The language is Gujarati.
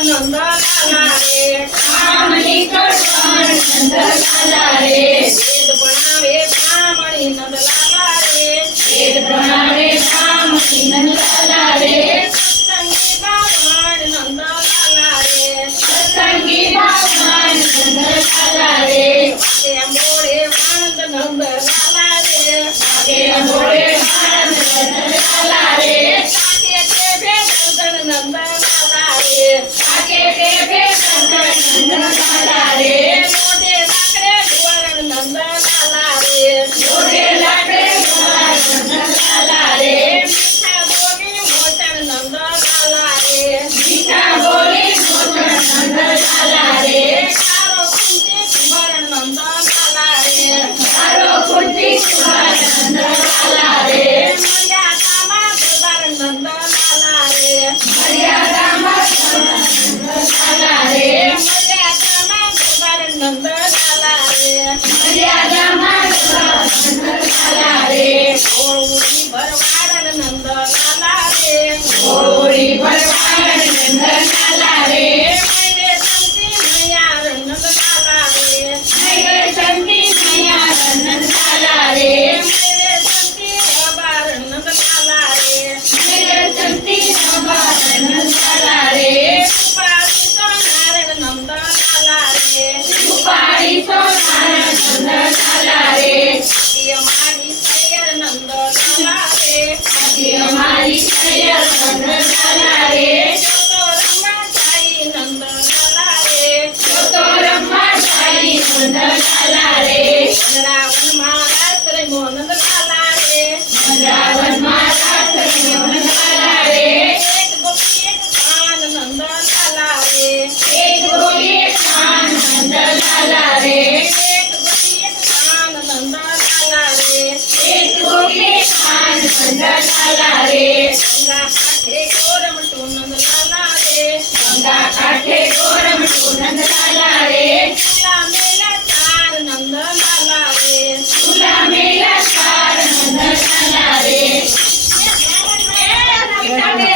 નંદ લાલા રે કામની કળવળ નંદ લાલા રે વેદ ભણાવે બ્રાહ્મણી નંદ લાલા રે વેદ ભણાવે બ્રાહ્મણી નંદ લાલા રે સત્સંગી બાવળ નંદ લાલા રે સત્સંગી બાવન નંદ લાલા રે વાગે મોડે વાંદ નંદ લાલા રે વાગે મોડે વાળંદ નંદ લાલા રે સાથે છે ભેદ નંદ